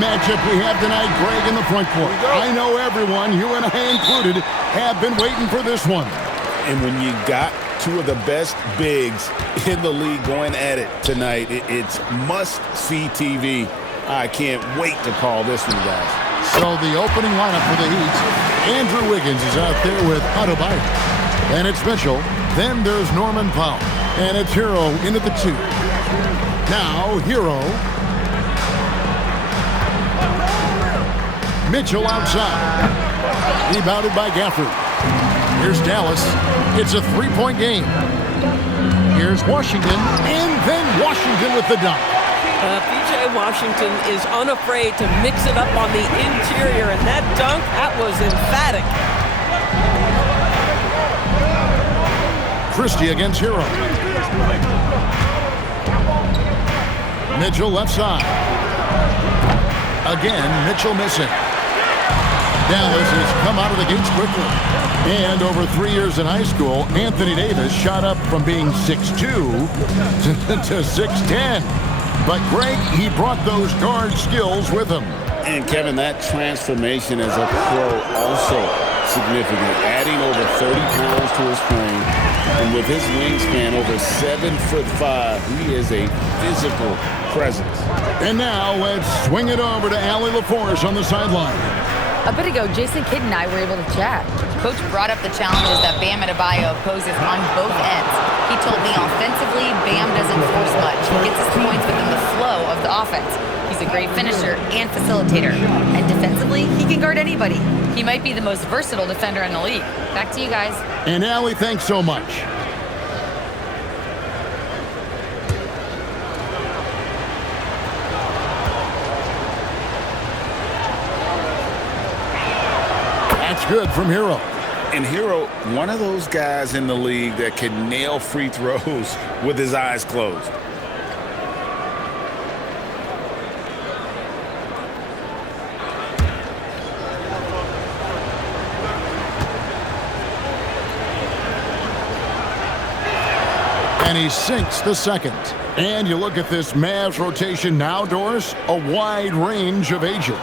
matchup we have tonight, Greg, in the front court. I know everyone, you and I included, have been waiting for this one. And when you got two of the best bigs in the league going at it tonight, it's must-see TV. I can't wait to call this one, guys. So the opening lineup for the Heat, Andrew Wiggins is out there with Adebayo. And it's Mitchell. Then there's Norman Powell. And it's Hero into the 2. Now Hero. Mitchell outside. Rebounded by Gafford. Here's Dallas. It's a three-point game. Here's Washington. And then Washington with the dunk. P.J. Washington is unafraid to mix it up on the interior. And that dunk, that was emphatic. Christie against Hero. Mitchell left side. Again, Mitchell missing. Dallas has come out of the gates quickly. And over 3 years in high school, Anthony Davis shot up from being 6'2 to 6'10. But Greg, he brought those guard skills with him. And Kevin, that transformation as a pro also significant. Adding over 30 pounds to his frame. And with his wingspan over 7'5", he is a physical presence. And now let's swing it over to Allie LaForce on the sideline. A bit ago, Jason Kidd and I were able to chat. Coach brought up the challenges that Bam Adebayo poses on both ends. He told me offensively, Bam doesn't force much. He gets his points within the flow of the offense. He's a great finisher and facilitator. And defensively, he can guard anybody. He might be the most versatile defender in the league. Back to you guys. And Allie, thanks so much. That's good from Hero. And Hero, one of those guys in the league that can nail free throws with his eyes closed. And he sinks the second. And you look at this Mavs rotation now, Doris, a wide range of ages.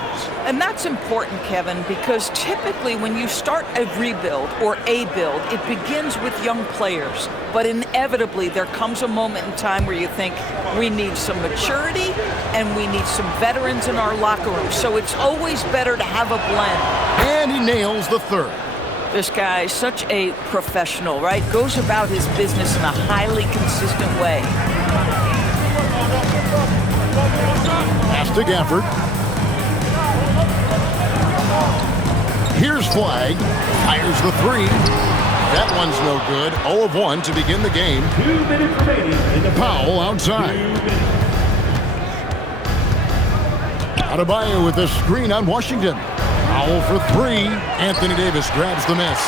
And that's important, Kevin, because typically when you start a rebuild or a build, it begins with young players. But inevitably, there comes a moment in time where you think we need some maturity and we need some veterans in our locker room. So it's always better to have a blend. And he nails the third. This guy is such a professional, right? Goes about his business in a highly consistent way. Pass to Gafford. Here's Flag. Fires the three. That one's no good. 0 of 1 to begin the game. 2 minutes remaining. Powell outside. Adebayo with the screen on Washington. Powell for three. Anthony Davis grabs the miss.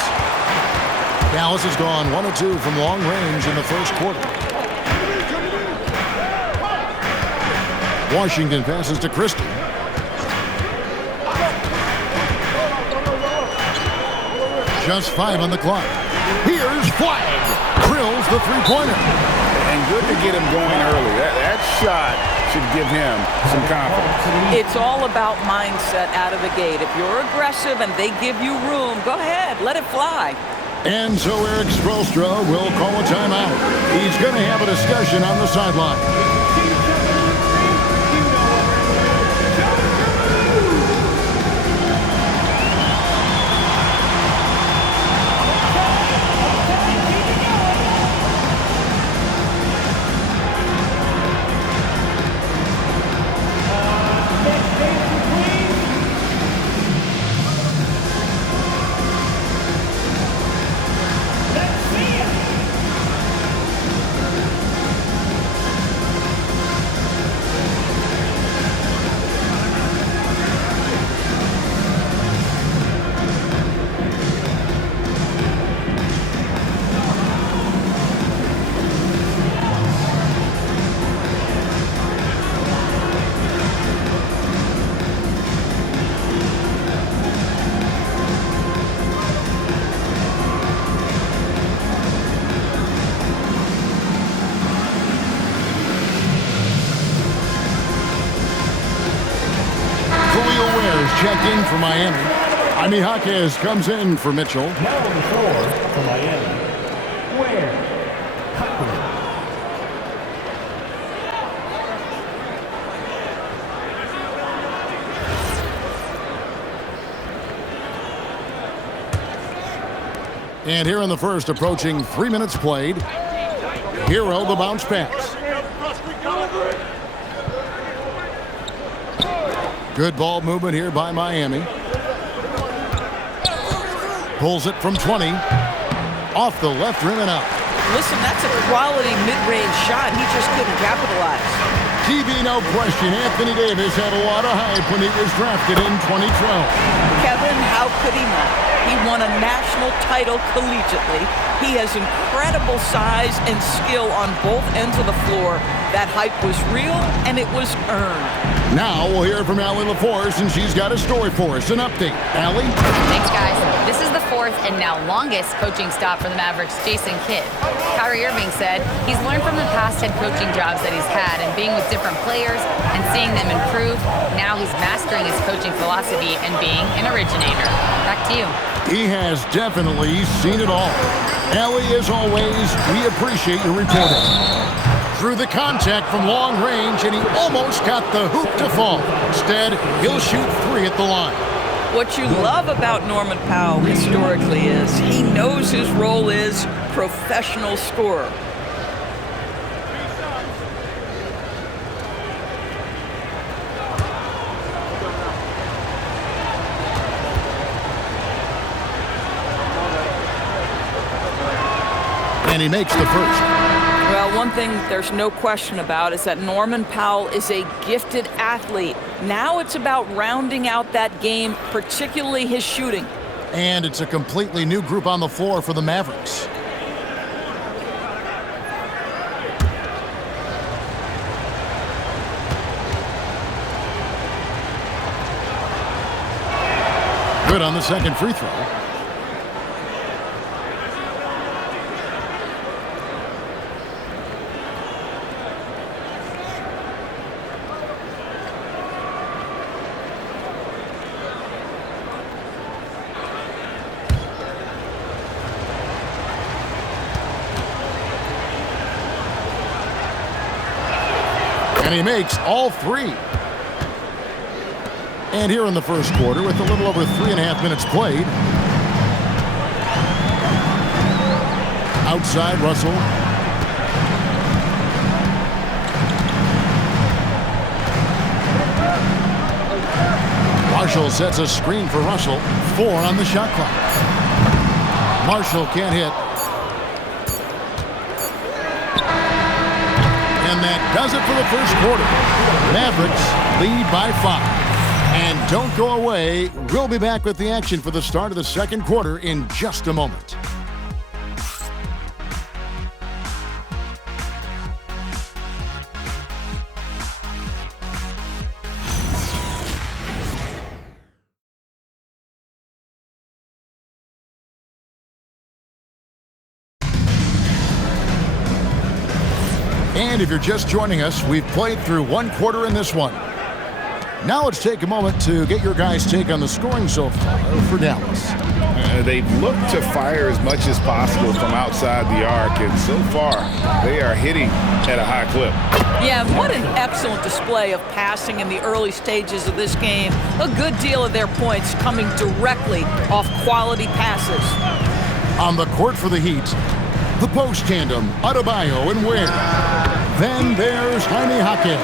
Dallas has gone 1 of 2 from long range in the first quarter. Washington passes to Christie. Just 5 on the clock. Here's Flag. Drills the three-pointer. And good to get him going early. That shot should give him some confidence. It's all about mindset out of the gate. If you're aggressive and they give you room, go ahead, let it fly. And so Eric Spoelstra will call a timeout. He's going to have a discussion on the sideline. check in for Miami. Jaime Jaquez comes in for Mitchell. Now on the floor for Miami. Ware. And here in the first, approaching 3 minutes played. Hero the bounce pass. Good ball movement here by Miami. Pulls it from 20. Off the left rim and out. Listen, that's a quality mid-range shot. He just couldn't capitalize. TV, no question. Anthony Davis had a lot of hype when he was drafted in 2012. Kevin, how could he not? He won a national title collegiately. He has incredible size and skill on both ends of the floor. That hype was real, and it was earned. Now we'll hear from Allie LaForce, and she's got a story for us. An update. Allie? Thanks, guys. This is the fourth and now longest coaching stop for the Mavericks' Jason Kidd. Kyrie Irving said he's learned from the past head coaching jobs that he's had and being with different players and seeing them improve. Now he's mastering his coaching philosophy and being an originator. Back to you. He has definitely seen it all. Allie, as always, we appreciate your reporting. Through the contact from long range, and he almost got the hoop to fall. Instead, he'll shoot 3 at the line. What you love about Norman Powell historically is he knows his role is professional scorer. And he makes the first. Well, one thing there's no question about is that Norman Powell is a gifted athlete. Now it's about rounding out that game, particularly his shooting. And it's a completely new group on the floor for the Mavericks. Good on the second free throw. And he makes all 3. And here in the first quarter, with a little over 3.5 minutes played. Outside, Russell. Marshall sets a screen for Russell. 4 on the shot clock. Marshall can't hit. And that does it for the first quarter. Mavericks lead by 5. And don't go away. We'll be back with the action for the start of the second quarter in just a moment. And if you're just joining us, we've played through 1 quarter in this one. Now let's take a moment to get your guys' take on the scoring so far for Dallas. They've looked to fire as much as possible from outside the arc, and so far they are hitting at a high clip. Yeah, what an excellent display of passing in the early stages of this game. A good deal of their points coming directly off quality passes. On the court for the Heat, the post tandem, Adebayo and Ware. Then there's Jaime Jaquez.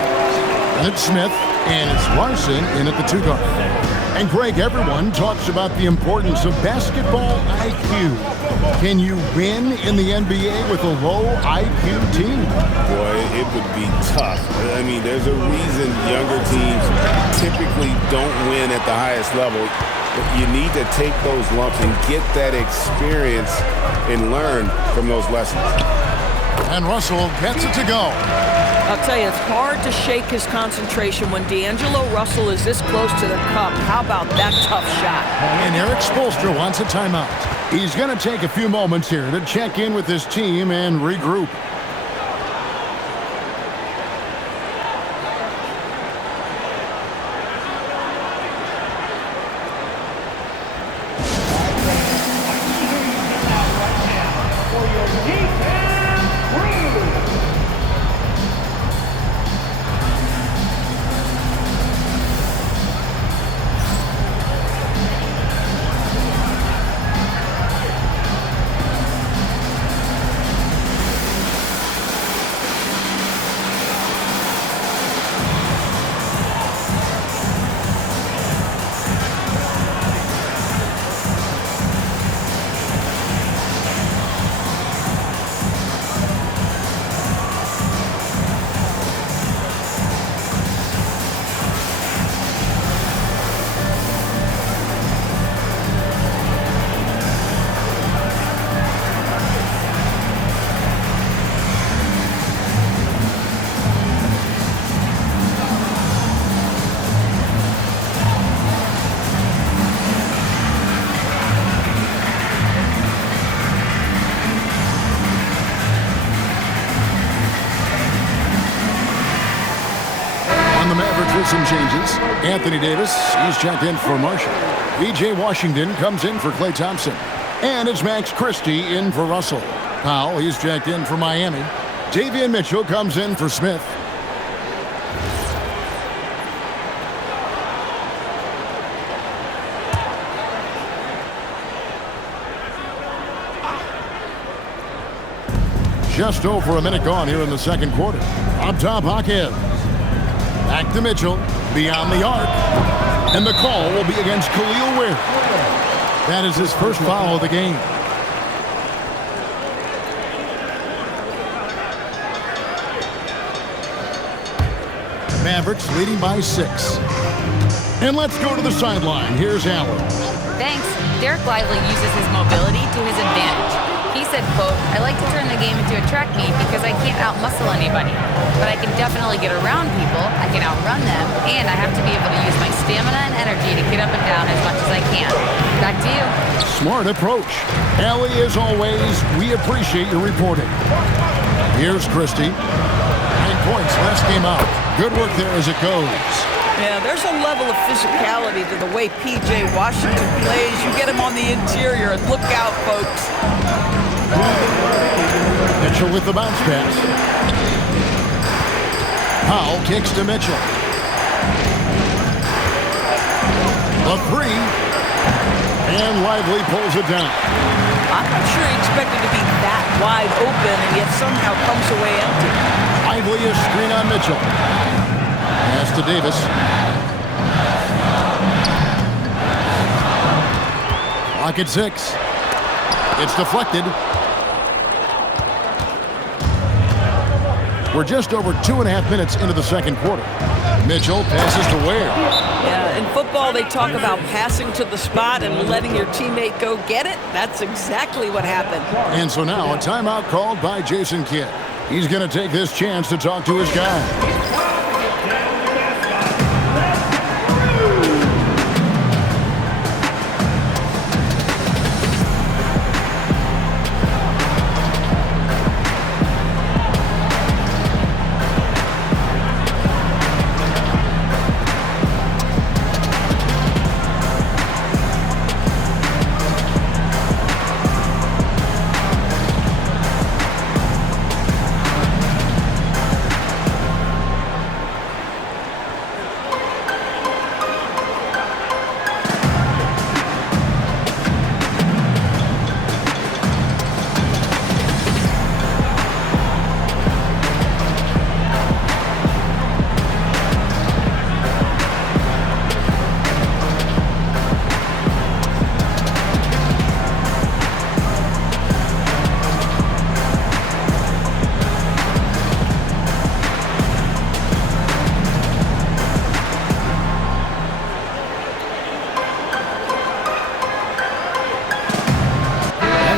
And it's Smith, and it's Larson in at the 2 guard. And Greg, everyone talks about the importance of basketball IQ. Can you win in the NBA with a low IQ team? Boy, it would be tough. I mean, there's a reason younger teams typically don't win at the highest level. You need to take those lumps and get that experience and learn from those lessons. And Russell gets it to go. I'll tell you, it's hard to shake his concentration when D'Angelo Russell is this close to the cup. How about that tough shot? And Eric Spoelstra wants a timeout. He's going to take a few moments here to check in with his team and regroup. the Mavericks with some changes. Anthony Davis, he's checked in for Marshall. B.J. Washington comes in for Klay Thompson. And it's Max Christie in for Russell. Powell, he's checked in for Miami. Davion Mitchell comes in for Smith. Just over a minute gone here in the second quarter. Up top, Hawkins. Back to Mitchell. Beyond the arc. And the call will be against Khalil Ware. That is his first foul of the game. Mavericks leading by 6. And let's go to the sideline. Here's Allen. Thanks. Derek Lively uses his mobility to his advantage. He said, quote, "I like to turn the game into a track meet because I can't outmuscle anybody. But I can definitely get around people, I can outrun them, and I have to be able to use my stamina and energy to get up and down as much as I can." Back to you. Smart approach. Allie, as always, we appreciate your reporting. Here's Christie. 9 points last game out. Good work there as it goes. Yeah, there's a level of physicality to the way P.J. Washington plays. You get him on the interior, and look out, folks. Mitchell with the bounce pass. Powell kicks to Mitchell. The 3. And Lively pulls it down. I'm not sure he expected to be that wide open, and yet somehow comes away empty. Lively is screen on Mitchell. Pass to Davis. Clock at 6. It's deflected. We're just over 2.5 minutes into the second quarter. Mitchell passes to Ware. Yeah, in football, they talk about passing to the spot and letting your teammate go get it. That's exactly what happened. And so now a timeout called by Jason Kidd. He's going to take this chance to talk to his guy.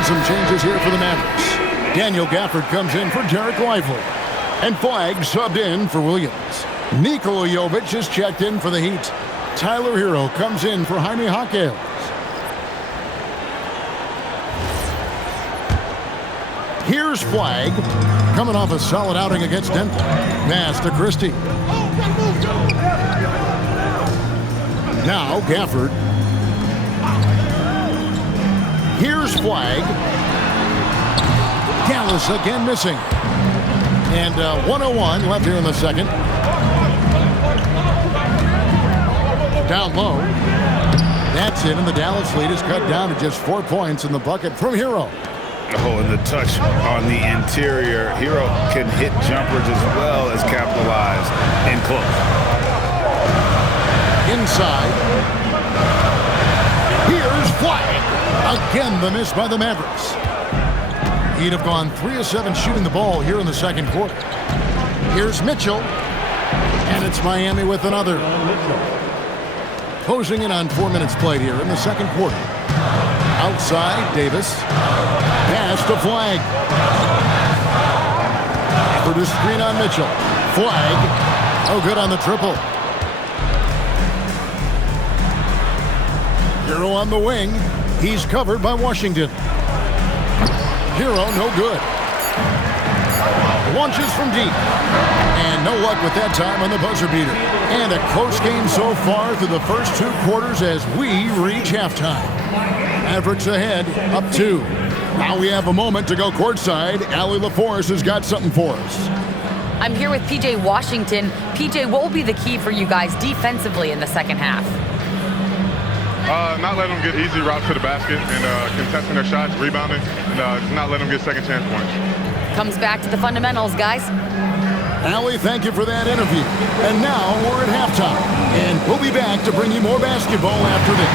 Some changes here for the Mavericks. Daniel Gafford comes in for Derek Lively. And Flagg subbed in for Williams. Nikola Jovic is checked in for the Heat. Tyler Hero comes in for Jaime Hawkins. Here's Flagg, coming off a solid outing against Denver. Pass to Christie. Now Gafford. Here's Flagg. Gallus again missing. And 1:01 left here in the second. Down low. That's it, and the Dallas lead is cut down to just 4 points in the bucket from Hero. Oh, and the touch on the interior. Hero can hit jumpers as well as capitalize and close. Inside. Here's Flagg. Again, the miss by the Mavericks. He'd have gone 3 of 7 shooting the ball here in the second quarter. Here's Mitchell. And it's Miami with another. Closing in on 4 minutes played here in the second quarter. Outside, Davis. Pass to Flagg. For the screen on Mitchell. Flagg. Oh, good on the triple. Hero on the wing. He's covered by Washington. Hero, no good. Launches from deep. And no luck with that time on the buzzer beater. And a close game so far through the first 2 quarters as we reach halftime. Mavericks ahead, up 2. Now we have a moment to go courtside. Allie LaForce has got something for us. I'm here with PJ Washington. PJ, what will be the key for you guys defensively in the second half? Not letting them get easy routes to the basket and contesting their shots, rebounding, and just not letting them get second chance points. Comes back to the fundamentals, guys. Allie, thank you for that interview. And now we're at halftime. And we'll be back to bring you more basketball after this.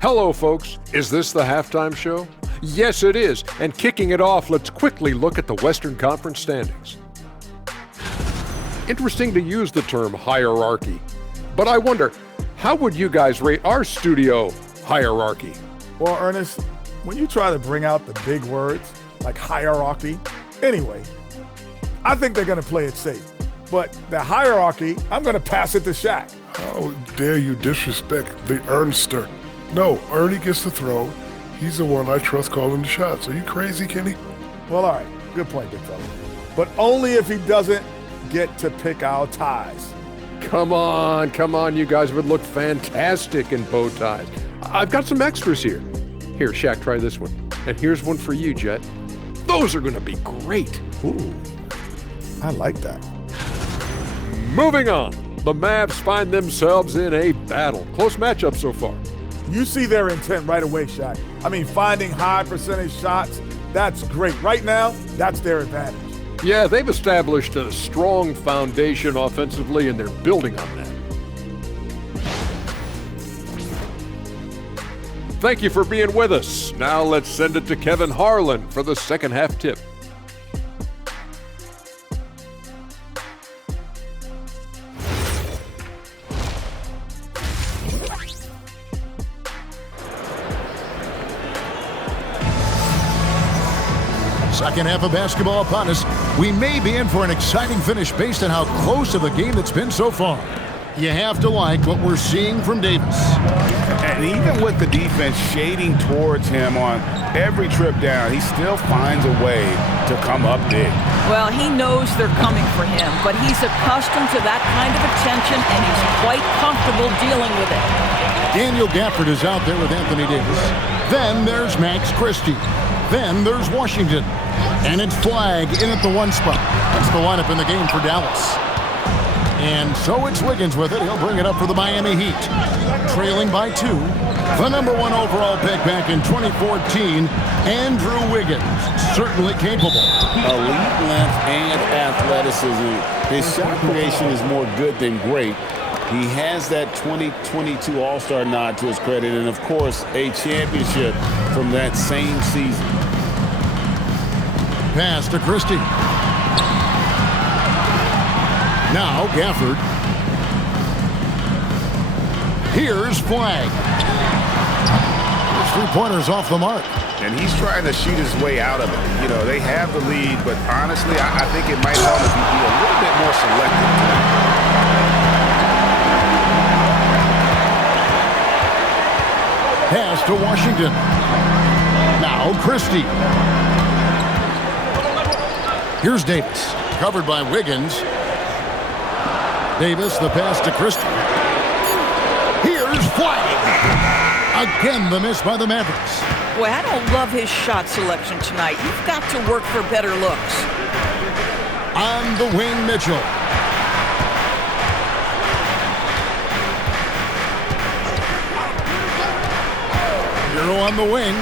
Hello, folks. Is this the halftime show? Yes, it is. And kicking it off, let's quickly look at the Western Conference standings. Interesting to use the term hierarchy, but I wonder, how would you guys rate our studio hierarchy? Well, Ernest, when you try to bring out the big words like hierarchy, anyway, I think they're going to play it safe. But the hierarchy, I'm going to pass it to Shaq. How dare you disrespect the Ernster? No, Ernie gets the throw. He's the one I trust calling the shots. Are you crazy, Kenny? Well, all right. Good point, big fella. But only if he doesn't get to pick our ties. Come on, you guys would look fantastic in bow ties. I've got some extras here. Here, Shaq, try this one. And here's one for you, Jet. Those are going to be great. Ooh, I like that. Moving on. The Mavs find themselves in a battle. Close matchup so far. You see their intent right away, Shaq. I mean, finding high percentage shots, that's great. Right now, that's their advantage. Yeah, they've established a strong foundation offensively, and they're building on that. Thank you for being with us. Now let's send it to Kevin Harlan for the second half tip. Second half of basketball upon us. We may be in for an exciting finish based on how close of a game that's been so far. You have to like what we're seeing from Davis. And even with the defense shading towards him on every trip down, he still finds a way to come up big. Well, he knows they're coming for him, but he's accustomed to that kind of attention, and he's quite comfortable dealing with it. Daniel Gafford is out there with Anthony Davis. Then there's Max Christie. Then there's Washington. And it's Flag in at the 1 spot. That's the lineup in the game for Dallas. And so it's Wiggins with it. He'll bring it up for the Miami Heat. Trailing by 2. The number 1 overall pick back in 2014, Andrew Wiggins. Certainly capable. Elite length and athleticism. His shot creation is more good than great. He has that 2022 All-Star nod to his credit, and of course, a championship from that same season. Pass to Christie. Now Gafford. Here's Flag. His three-pointer's off the mark. And he's trying to shoot his way out of it. You know, they have the lead, but honestly, I think it might help if he be a little bit more selective. Pass to Washington. Now Christie. Here's Davis. Covered by Wiggins. Davis, the pass to Christie. Here's Flag. Again, the miss by the Mavericks. Boy, I don't love his shot selection tonight. You've got to work for better looks. On the wing, Mitchell. Hero on the wing.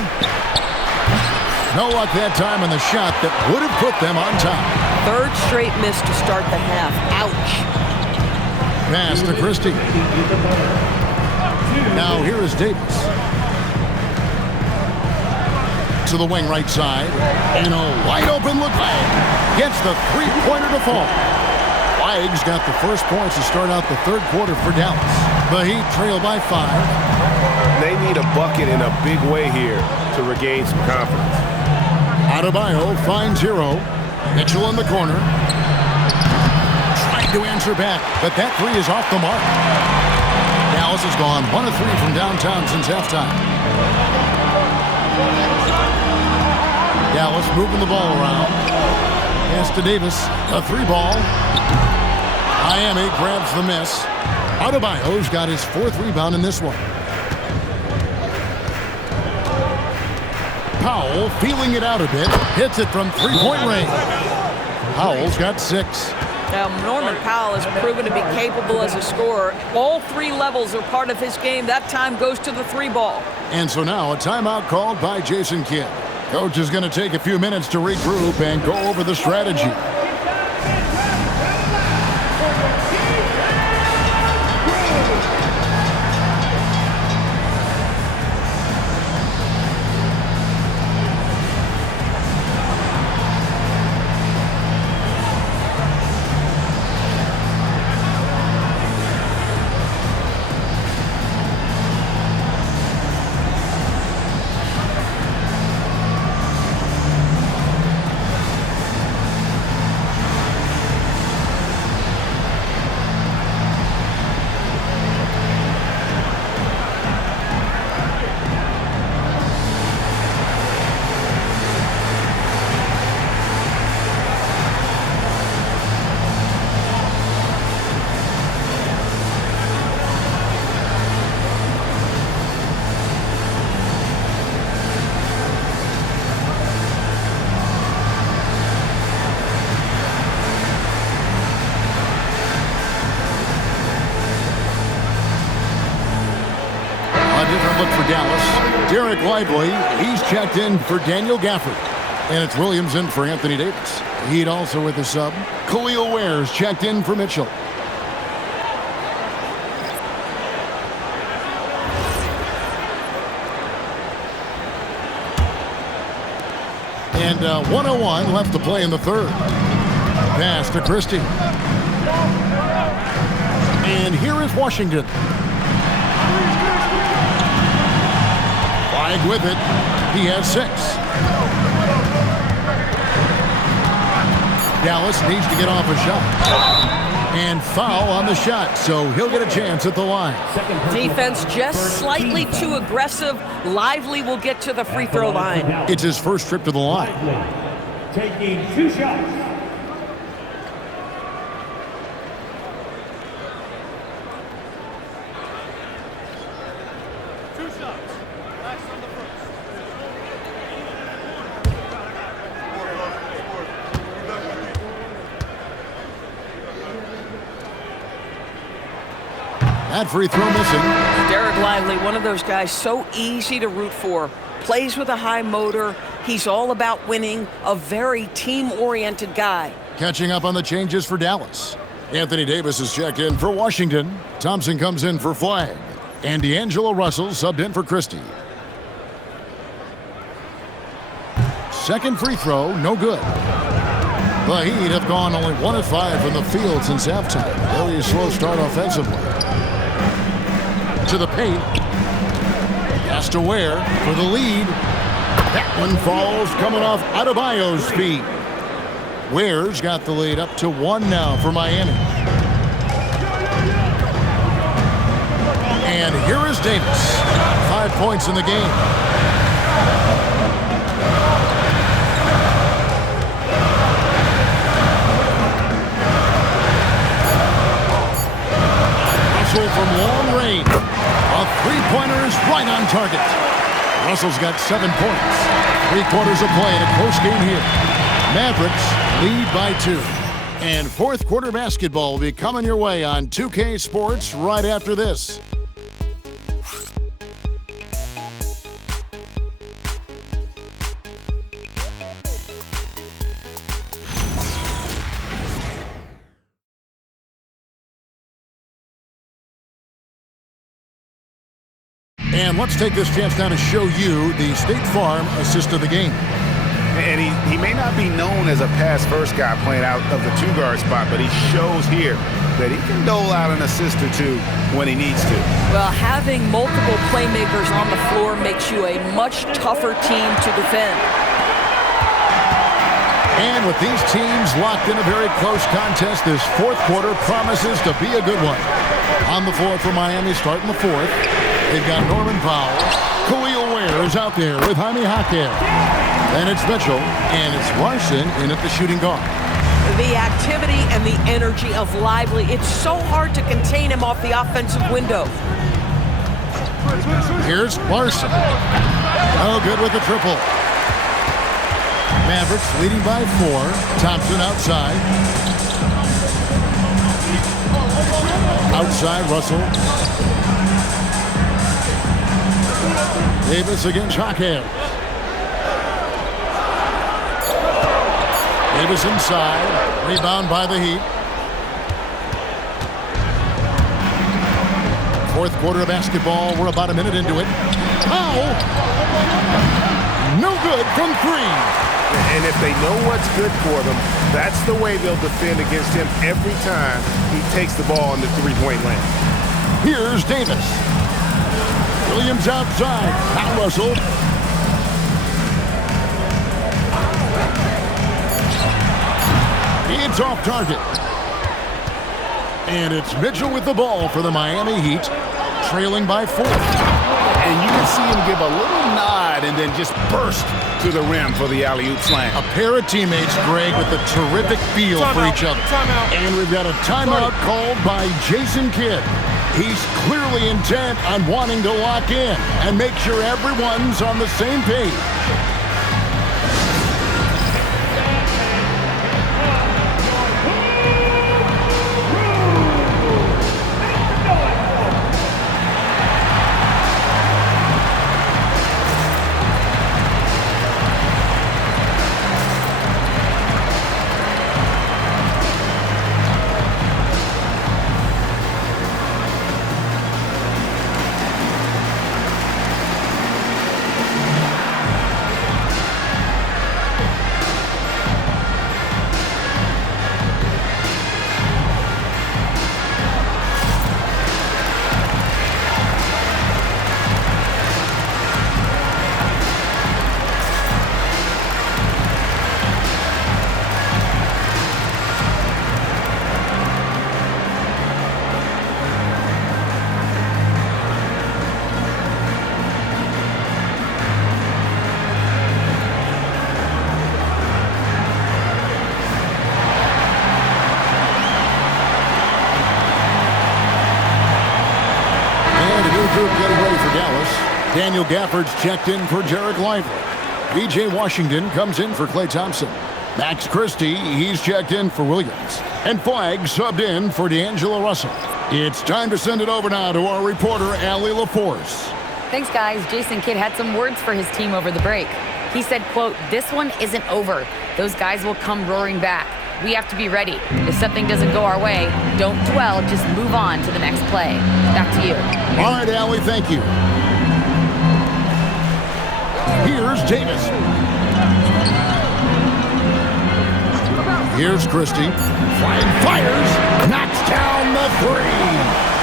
No luck that time on the shot that would have put them on top. Third straight miss to start the half. Ouch. Pass to Christie. Now here is Davis. To the wing right side. And a wide open look. Gets the three-pointer to fall. Flag's got the first points to start out the third quarter for Dallas. The Heat trail by 5. They need a bucket in a big way here to regain some confidence. Adebayo finds Hero. Mitchell in the corner. Trying to answer back, but that three is off the mark. Dallas has gone 1 of 3 from downtown since halftime. Dallas moving the ball around. Pass to Davis, a 3-ball. Miami grabs the miss. Adebayo's got his 4th rebound in this one. Powell feeling it out a bit, hits it from 3-point range. Powell's got 6. Now, Norman Powell has proven to be capable as a scorer. All 3 levels are part of his game. That time goes to the 3-ball. And so now a timeout called by Jason Kidd. Coach is going to take a few minutes to regroup and go over the strategy. Different look for Dallas. Derek Lively, he's checked in for Daniel Gafford. And it's Williams in for Anthony Davis. Heat also with the sub. Khalil Ware's checked in for Mitchell. And 1:01 left to play in the 3rd. Pass to Christie. And here is Washington. Flag with it. He has 6. Dallas needs to get off a shot. And foul on the shot, so he'll get a chance at the line. Defense just slightly too aggressive. Lively will get to the free throw line. It's his first trip to the line. Taking 2 shots. That free throw missing. Derek Lively, one of those guys so easy to root for. Plays with a high motor. He's all about winning. A very team-oriented guy. Catching up on the changes for Dallas. Anthony Davis is checked in for Washington. Thompson comes in for Flag. And D'Angelo Russell subbed in for Christie. Second free throw, no good. The Heat have gone only 1 of 5 from the field since halftime. Very slow start offensively. To the paint. Pass to Ware for the lead. That one falls coming off Adebayo's feet. Ware's got the lead up to 1 now for Miami. And here is Davis. 5 points in the game. From long range. A 3-pointer is right on target. Russell's got 7 points. 3 quarters of play in a close game here. Mavericks lead by 2. And 4th quarter basketball will be coming your way on 2K Sports right after this. And let's take this chance now to show you the State Farm assist of the game. And he may not be known as a pass-first guy playing out of the 2-guard spot, but he shows here that he can dole out an assist or 2 when he needs to. Well, having multiple playmakers on the floor makes you a much tougher team to defend. And with these teams locked in a very close contest, this fourth quarter promises to be a good one. On the floor for Miami starting the fourth, they've got Norman Powell. Khalil Ware is out there with Jaime Jaquez. And it's Mitchell, and it's Larson in at the shooting guard. The activity and the energy of Lively, it's so hard to contain him off the offensive window. Here's Larson. Oh, good with the triple. Mavericks leading by 4. Thompson outside. Outside, Russell. Davis against Jaquez. Davis inside. Rebound by the Heat. Fourth quarter of basketball. We're about a minute into it. Oh! No good from 3. And if they know what's good for them, that's the way they'll defend against him every time he takes the ball in the three-point lane. Here's Davis. Williams outside. Now Russell. It's off target. And it's Mitchell with the ball for the Miami Heat, trailing by 4. And you can see him give a little nod and then just burst to the rim for the alley-oop slam. A pair of teammates, Greg, with a terrific feel for each other. And we've got a timeout called by Jason Kidd. He's clearly intent on wanting to lock in and make sure everyone's on the same page. Daniel Gafford's checked in for Jarek Lively. B.J. Washington comes in for Klay Thompson. Max Christie, he's checked in for Williams. And Flagg subbed in for D'Angelo Russell. It's time to send it over now to our reporter, Allie LaForce. Thanks, guys. Jason Kidd had some words for his team over the break. He said, quote, "This one isn't over. Those guys will come roaring back. We have to be ready. If something doesn't go our way, don't dwell, just move on to the next play." Back to you. All right, Allie, thank you. Here's Davis. Here's Christie. Flying fires. Knocks down the 3.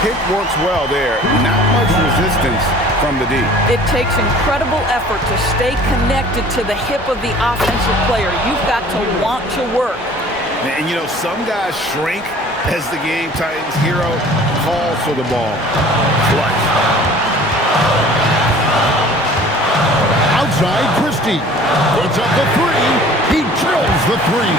Pick works well there. Not much resistance from the D. It takes incredible effort to stay connected to the hip of the offensive player. You've got to want to work. And, you know, some guys shrink as the game tightens. Hero calls for the ball. Clutch. Outside, Christie. Puts up the 3. He drills the 3.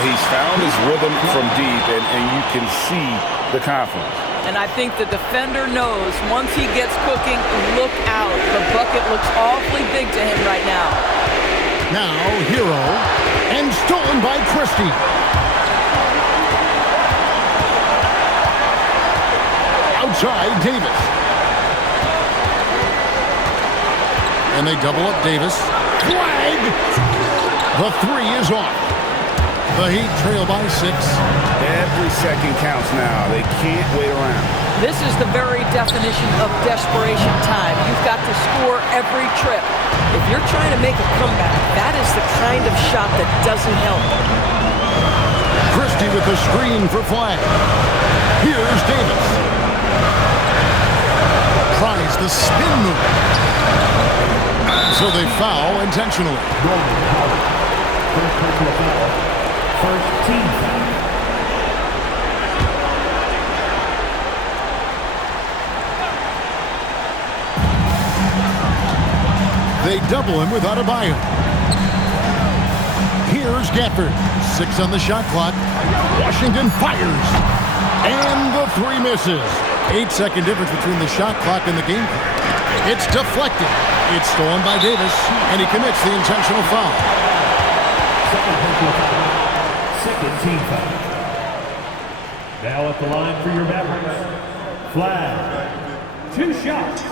He's found his rhythm from deep, and you can see the confidence. And I think the defender knows once he gets cooking, look out. The bucket looks awfully big to him right now. Now, Hero. And stolen by Christie. Outside, Davis. And they double up Davis. Flag! The 3 is off. The Heat trail by 6. Every second counts now. They can't wait around. This is the very definition of desperation time. You've got to score every trip. If you're trying to make a comeback, that is the kind of shot that doesn't help. Christie with the screen for Flagg. Here's Davis. Tries the spin move. So they foul intentionally. First personal foul. First team foul. They double him with Adebayo. Here's Gafford. 6 on the shot clock. Washington fires. And the 3 misses. 8-second difference between the shot clock and the game clock. It's deflected. It's stolen by Davis, and he commits the intentional foul. Second personal foul. Second team foul. Now at the line for your Mavericks. Flag. 2 shots.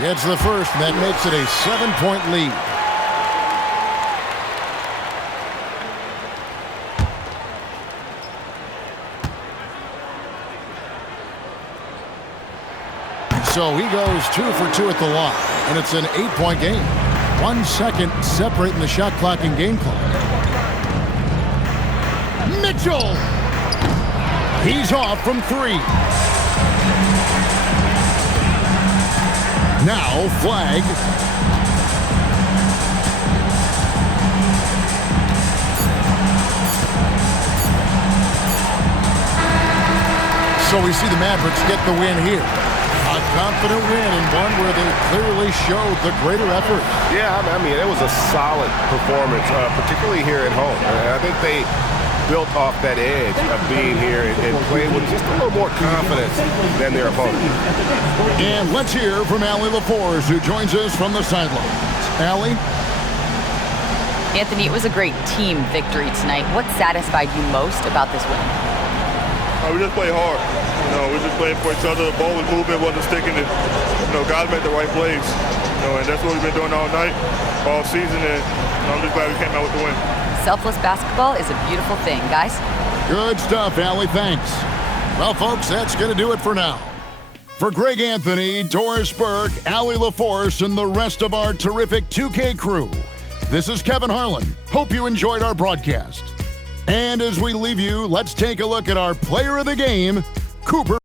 Gets the first, and that makes it a 7-point lead. So he goes 2 for 2 at the line, and it's an 8-point game. 1 second separating the shot clock and game clock. Mitchell! He's off from 3. Now flag. So we see the Mavericks get the win here. A confident win, and one where they clearly showed the greater effort. Yeah, I mean, it was a solid performance, particularly here at home. I think they built off that edge of being here and playing with just a little more confidence than their opponent. And let's hear from Allie LaForce, who joins us from the sidelines. Allie? Anthony, it was a great team victory tonight. What satisfied you most about this win? We just played hard. We just played for each other. The ball was moving, wasn't sticking. And, guys made the right plays. And that's what we've been doing all night, all season. And I'm just glad we came out with the win. Selfless basketball is a beautiful thing, guys. Good stuff, Allie. Thanks. Well, folks, that's going to do it for now. For Greg Anthony, Doris Burke, Allie LaForce, and the rest of our terrific 2K crew, this is Kevin Harlan. Hope you enjoyed our broadcast. And as we leave you, let's take a look at our player of the game, Cooper